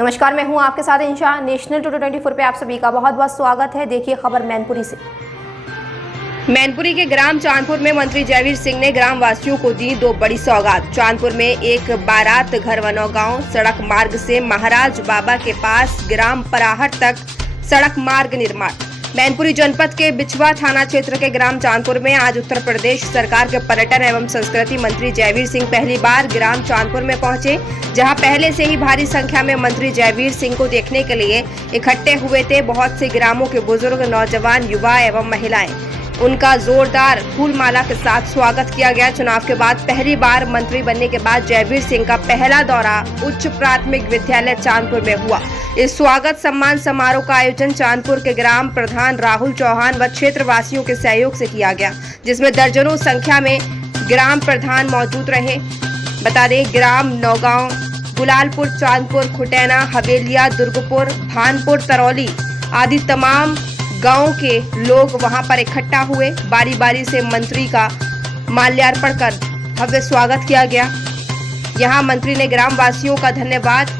नमस्कार, मैं हूं आपके साथ इंशा। नेशनल 24 पे आप सभी का बहुत बहुत स्वागत है। देखिए खबर मैनपुरी से। मैनपुरी के ग्राम चांदपुर में मंत्री जयवीर सिंह ने ग्राम वासियों को दी दो बड़ी सौगात। चांदपुर में एक बारात घर वनो गांव सड़क मार्ग से महाराज बाबा के पास ग्राम पराहट तक सड़क मार्ग निर्माण। मैनपुरी जनपद के बिछवा थाना क्षेत्र के ग्राम चांदपुर में आज उत्तर प्रदेश सरकार के पर्यटन एवं संस्कृति मंत्री जयवीर सिंह पहली बार ग्राम चांदपुर में पहुंचे, जहां पहले से ही भारी संख्या में मंत्री जयवीर सिंह को देखने के लिए इकट्ठे हुए थे। बहुत से ग्रामों के बुजुर्ग, नौजवान, युवा एवं महिलाएं उनका जोरदार फूल माला के साथ स्वागत किया गया। चुनाव के बाद पहली बार मंत्री बनने के बाद जयवीर सिंह का पहला दौरा उच्च प्राथमिक विद्यालय चांदपुर में हुआ। इस स्वागत सम्मान समारोह का आयोजन चांदपुर के ग्राम प्रधान राहुल चौहान व क्षेत्र वासियों के सहयोग से किया गया, जिसमें दर्जनों संख्या में ग्राम प्रधान मौजूद रहे। बता दें, ग्राम नौगांव, गुलालपुर, चांदपुर, खुटैना, हवेलिया, दुर्गपुर, भानपुर, तरौली आदि तमाम गांव के लोग वहां पर इकट्ठा हुए। बारी बारी से मंत्री का माल्यार्पण कर भव्य स्वागत किया गया। यहां मंत्री ने ग्राम वासियों का धन्यवाद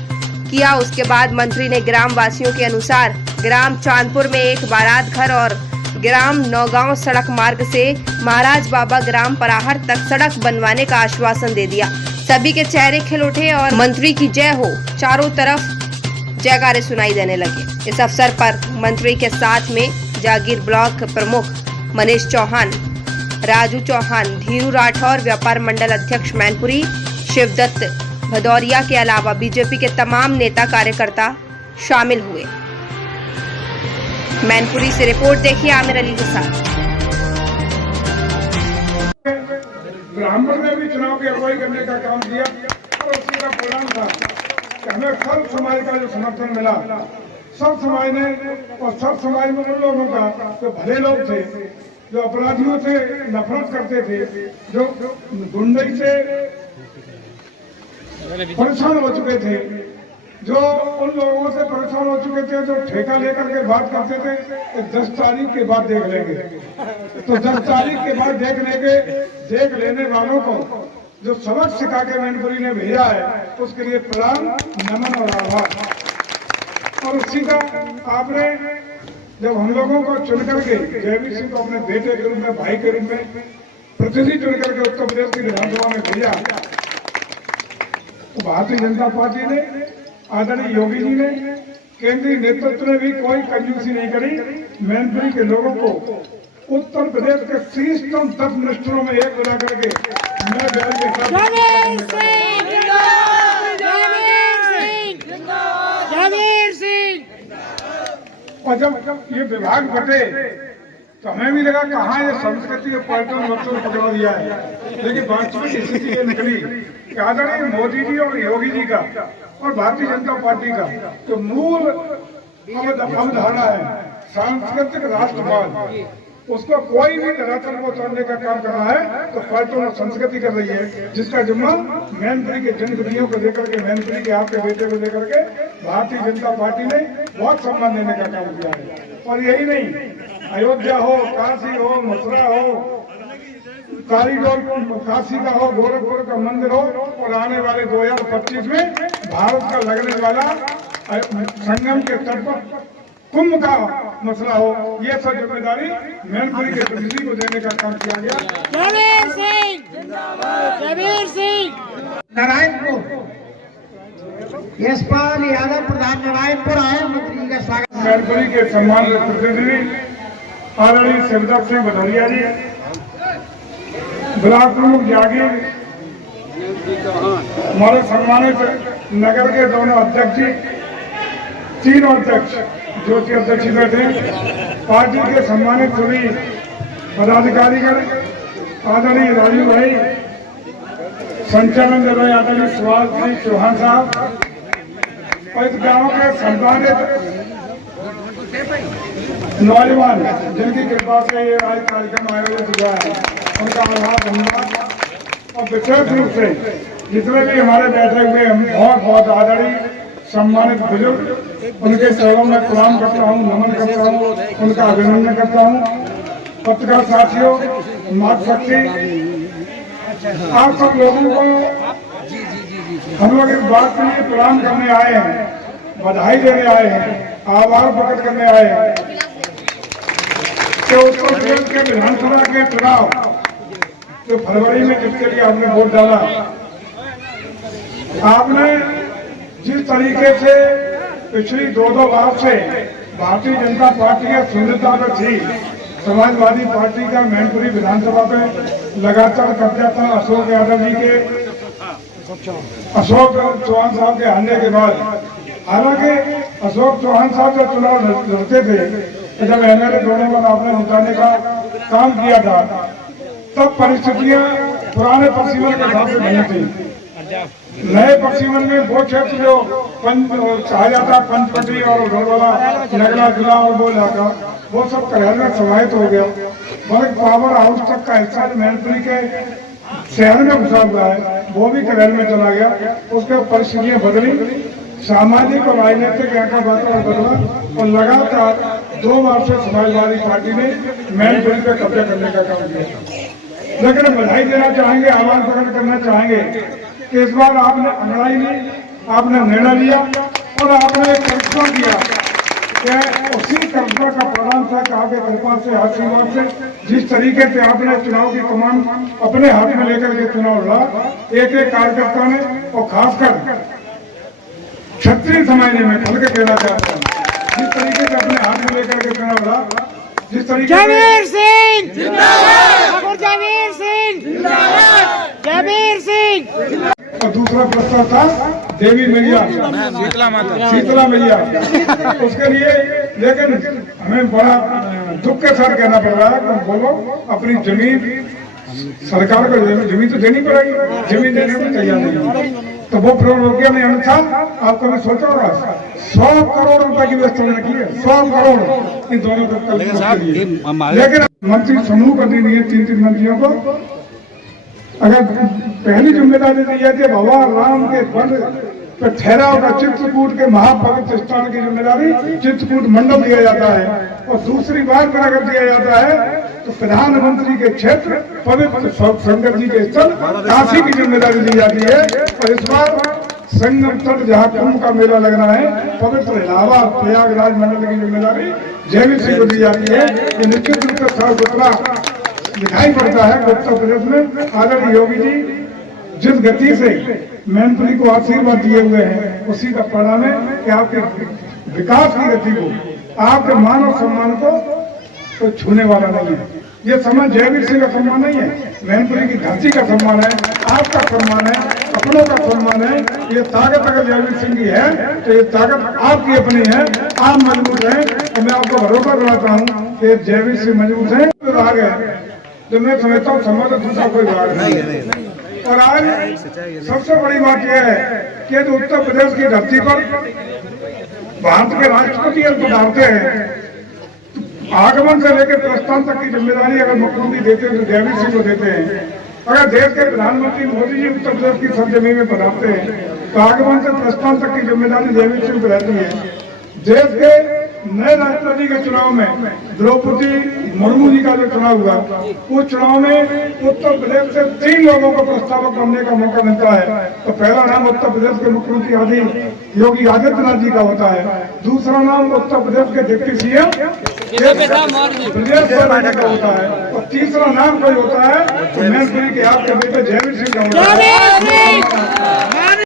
किया। उसके बाद मंत्री ने ग्राम वासियों के अनुसार ग्राम चांदपुर में एक बारात घर और ग्राम नौगांव सड़क मार्ग से महाराज बाबा ग्राम पराहट तक सड़क बनवाने का आश्वासन दे दिया। सभी के चेहरे खिल उठे और मंत्री की जय हो चारों तरफ जयकारे सुनाई देने लगे। इस अवसर पर मंत्री के साथ में जागीर ब्लॉक प्रमुख मनीष चौहान, राजू चौहान, धीरू राठौर, व्यापार मंडल अध्यक्ष मैनपुरी शिवदत्त भदौरिया के अलावा बीजेपी के तमाम नेता कार्यकर्ता शामिल हुए। मैनपुरी से रिपोर्ट देखिए आमिर अली के साथ। ब्राह्मण ने भी चुनाव की अगुवाई करने का काम किया और उसी का परिणाम था कि हमें सब समाज का जो समर्थन मिला। सब समाज ने और सब समाज में उन लोगों का जो भले लोग थे, जो अपराधियों से नफरत करते थे, जो गुंडई से परेशान हो चुके थे, जो उन लोगों से परेशान हो चुके थे, जो ठेका लेकर के बात करते थे 10 तारीख के बाद देख लेंगे, तो 10 तारीख के बाद देख लेने वालों को जो सबक सिखा के मैनपुरी ने भेजा है, उसके लिए प्रणाम, नमन और आभार। और उसी का आपने जब हम लोगों को चुन करके जयवीर सिंह को अपने बेटे के रूप में, भाई के रूप में प्रतिनिधि चुन करके उत्तर प्रदेश की विधानसभा में भेजा, तो भारतीय जनता पार्टी ने, आदरणीय योगी जी ने, केंद्रीय नेतृत्व ने भी कोई कंजूसी नहीं करी। मैनपुरी के लोगों को उत्तर प्रदेश के शीर्षतम 10 मिनिस्टरों में एक बना करके मैं बिहार के और जब ये विभाग बटे तो हमें भी लगा कहाँ ये संस्कृति और पर्यटन महोत्सव पकड़ा दिया है, लेकिन बात में इसी चीजें निकली कि आदरणीय मोदी जी और योगी जी का और भारतीय जनता पार्टी का जो मूल अवधारणा है सांस्कृतिक राष्ट्रवाद, उसको कोई भी धरातल को उतारने का काम कर रहा है, तो पर्यटन और संस्कृति कर रही है, जिसका जिम्मा मैनपुरी के जनप्रतिनिधियों को लेकर के, मैनपुरी के आपके बेटे को लेकर के भारतीय जनता पार्टी ने बहुत सम्मान देने का काम किया है। और यही नहीं, अयोध्या हो, काशी हो, मथुरा हो, कारीगोर काशी का हो, गोरखपुर का मंदिर हो, और आने वाले 2025 में भारत का लगने वाला संगम के तट पर कुंभ का मसला हो, ये सब जिम्मेदारी मैनपुरी के प्रतिनिधि को देने का काम किया गया। जयवीर सिंह नारायणपुर, यशपाल यादव प्रधान नारायणपुर आए, मंत्री का स्वागत। मैनपुरी के सम्मानित प्रतिनिधि आदरणीय शिवदत्त सिंह भदौरिया जी, ब्लॉक प्रमुख जागीर, हमारे सम्मानित नगर के दोनों अध्यक्ष जी, तीनों अध्यक्ष ज्योति अध्यक्ष बैठे, पार्टी के सम्मानित सभी पदाधिकारीगण, आदरणीय राजू भाई, संचालन कर रहे आदरणीय सुभाष जी चौहान साहब, और इस गांव के सम्मानित नौजवान जिनकी कृपा से ये आज कार्यक्रम आयोजित हुआ है, उनका आभार, धन्यवाद। और विशेष रूप से जितने भी हमारे बैठे हुए हम बहुत आदरणीय सम्मानित बुजुर्ग, उनके चरणों में प्रणाम करता हूँ, नमन करता हूँ, उनका अभिनंदन करता हूँ। पत्रकार साथियों, मातृशक्ति, आप सब लोगों को हम लोग इस बात के लिए प्रणाम करने आए हैं बधाई देने आए हैं, आभार प्रकट करने आए हैं कि उत्तर प्रदेश के विधानसभा के चुनाव जो फरवरी में जिसके लिए आपने वोट डाला, आपने जिस तरीके से पिछली दो बार से भारतीय जनता पार्टी की सुंदरता में थी, समाजवादी पार्टी का मैनपुरी विधानसभा पे लगातार कब्जा था अशोक यादव जी के, अशोक चौहान साहब के आने के बाद। हालांकि अशोक चौहान साहब जब चुनाव लड़ते थे, जब एमएलए दोनों को आपने जिताने का काम किया था, तब परिस्थितियां पुराने पश्चिमन के हिसाब से नहीं थी। नए पश्चिमन में वो क्षेत्र जो कहा जाता पंचवटी और घरवाला नगरा जिला और वो इलाका, वो सब करेल में समाहित हो गया। बल्कि पावर हाउस तक का हिस्सा मैनपुरी के शहर में घुसा हुआ है, वो भी करेल में चला गया। उसके परिस्थितियां बदली, सामाजिक और राजनीतिक यहाँ का वातावरण बदला और लगातार 2 बार से समाजवादी पार्टी ने मैनपुरी पे कब्जा करने का काम किया। लेकिन बधाई देना चाहेंगे, आह्वान प्रकट करना चाहेंगे कि इस बार आपने अगड़ाई ली, आपने निर्णय लिया और आपने एक करिश्मा किया कि उसी करिश्मा का परिणाम था कि आपके कृपा से, आशीर्वाद से, जिस तरीके से आपने चुनाव की कमान अपने हाथ में लेकर के चुनाव लड़ा, एक एक कार्यकर्ता ने, और खासकर क्षत्रिय समाज ने, मैं खोल के कहना चाहता हूँ, जिस तरीके से अपने हाथ में लेकर के चुनाव लड़ा, जिस तरीके जयवीर सिंह जिंदाबाद, जयवीर सिंह जिंदाबाद, जयवीर सिंह। और दूसरा प्रस्ताव था देवी मैया, शीतला मैया, उसके लिए। लेकिन हमें बड़ा दुख के साथ कहना पड़ रहा है कि बोलो अपनी जमीन सरकार को जमीन तो देनी पड़ेगी, जमीन देने को तैयार नहीं, तो वो प्रोग्राम ने अन्यथा आपको भी सोचा होगा 100 करोड़ रुपए की व्यवस्था उन्होंने की है, 100 करोड़ इन दोनों को लेकिन मंत्री समूह कर दी है 3 मंत्रियों को। अगर पहली जिम्मेदारी दी जाती है भगवान राम के वन पे ठहरा होगा चित्रकूट के महापवित्र स्थान की जिम्मेदारी चित्रकूट मंडल दिया जाता है, और दूसरी बार पर अगर दिया जाता है तो प्रधानमंत्री के क्षेत्र पवित्र शंकर जी के स्थल काशी की जिम्मेदारी दी जाती है। और इस बार संगम तट जहाँ कुंभ का मेला लगना है, पवित्र इलाहाबाद प्रयागराज मंडल की जिम्मेदारी जयवीर सिंह को दी जाती है। ये निश्चित रूप से साफ दिखाई पड़ता है उत्तर प्रदेश में आदरणीय योगी जी जिस गति से मैनपुरी को आशीर्वाद दिए हुए हैं, उसी का परिणाम है कि आपके विकास की गति को, आपके मान और सम्मान को तो छूने वाला नहीं है। ये सम्मान जयवीर सिंह का सम्मान नहीं है, मैनपुरी की धरती का सम्मान है, आपका सम्मान है, अपनों का सम्मान है। ये ताकत अगर जयवीर सिंह की है तो ये ताकत आपकी अपनी है, आप मजबूत हैं। तो मैं आपको भरोसा दिलाता हूँ कि जयवीर सिंह मजबूत है। विभाग है जो मैं समझता हूँ समाज दूसरा कोई विभाग नहीं। और आज सबसे बड़ी बात यह है कि जो उत्तर प्रदेश की धरती पर भारत के राष्ट्रपति पधारते हैं, आगमन से लेकर प्रस्थान तक की जिम्मेदारी अगर मुख्यमंत्री देते हैं तो जयवीर सिंह को देते हैं। अगर देश के प्रधानमंत्री मोदी जी उत्तर प्रदेश की सरजमीन में पधारते हैं तो आगमन से प्रस्थान तक की जिम्मेदारी जयवीर सिंह को रहती है। देश के नए राष्ट्रपति के चुनाव में द्रौपदी मुर्मू जी का जो चुनाव हुआ, उस चुनाव में उत्तर प्रदेश से 3 लोगों को प्रस्तावक बनने का मौका मिलता है। तो पहला नाम उत्तर प्रदेश के मुख्यमंत्री आदि योगी आदित्यनाथ जी का होता है, दूसरा नाम उत्तर प्रदेश के डिप्टी सीएम ब्रजेश पाठक का होता है, और तीसरा नाम कोई होता है मैनपुरी के आपके बेटे जयवीर सिंह का होता है।